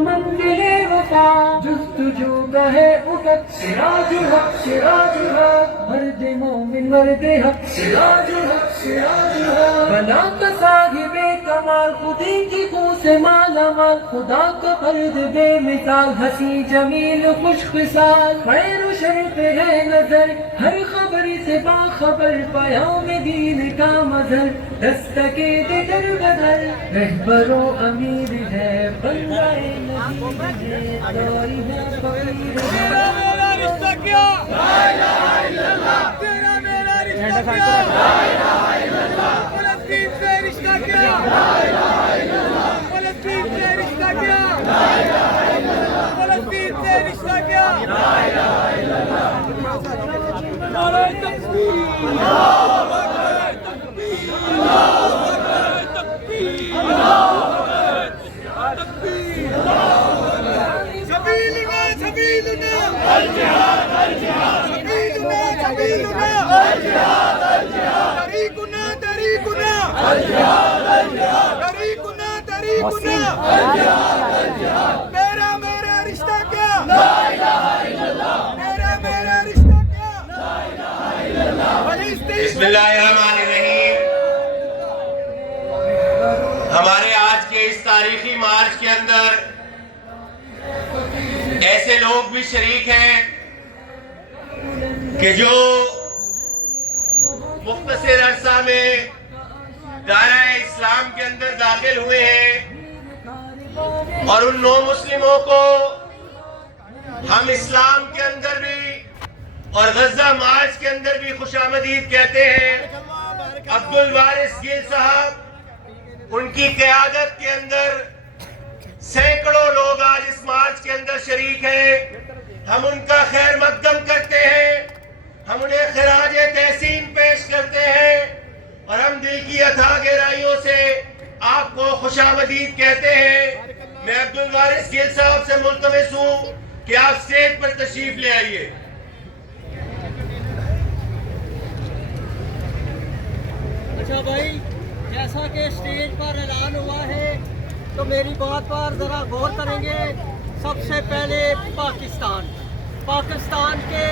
منزل وفا جستجو کا ہے افق سراج حق سراج حق مرد مومن مرد حق سراج حق سراج حق بنا کا صاحب کمال خودی کی خوں سے مالا مال خدا کا فرد بے مثال ہنسی جمیل خوش خصال خیر و شر پہ ہے نظر ہر خبر سے باخبر پیام دین کا مظہر دستک در بدر رہبر و امیر ہے بندہ تیرا میرا رشتہ کیا لا الہ الا اللہ تیرا میرا رشتہ کیا لا الہ الا اللہ فلسطین سے رشتہ کیا لا الہ الا اللہ فلسطین سے رشتہ کیا لا الہ الا اللہ فلسطین سے رشتہ کیا لا الہ الا اللہ نعرہ تکبیر اللہ اکبر تکبیر اللہ اکبر تکبیر اللہ اکبر تکبیر سبيلنا الجهاد الجهاد سبيلنا سبيلنا الجهاد الجهاد طريقنا طريقنا الجهاد الجهاد طريقنا طريقنا الجهاد الجهاد میرا رشتہ کیا لا الہ الا اللہ میرا رشتہ کیا لا الہ الا اللہ بسم اللہ الرحمن الرحیم۔ ہمارے آج کے اس تاریخی مارچ کے اندر ایسے لوگ بھی شریک ہیں کہ جو مختصر عرصہ میں دائرہ اسلام کے اندر داخل ہوئے ہیں اور ان نو مسلموں کو ہم اسلام کے اندر بھی اور غزہ مارچ کے اندر بھی خوش آمدید کہتے ہیں۔ عبدالوارث گل صاحب ان کی قیادت کے اندر سینکڑوں لوگ آج اس مارچ کے اندر شریک ہیں۔ ہم ان کا خیر مقدم کرتے ہیں، ہم انہیں خراج تحسین پیش کرتے ہیں اور ہم دل کی اتھاہ گہرائیوں سے آپ کو خوش آمدید کہتے ہیں۔ میں عبدالوارث گل صاحب سے ملتمس ہوں کہ آپ اسٹیج پر تشریف لے آئیے۔ اچھا بھائی، جیسا کہ اسٹیج پر اعلان ہوا ہے تو میری بات پر ذرا غور کریں گے۔ سب سے پہلے پاکستان کے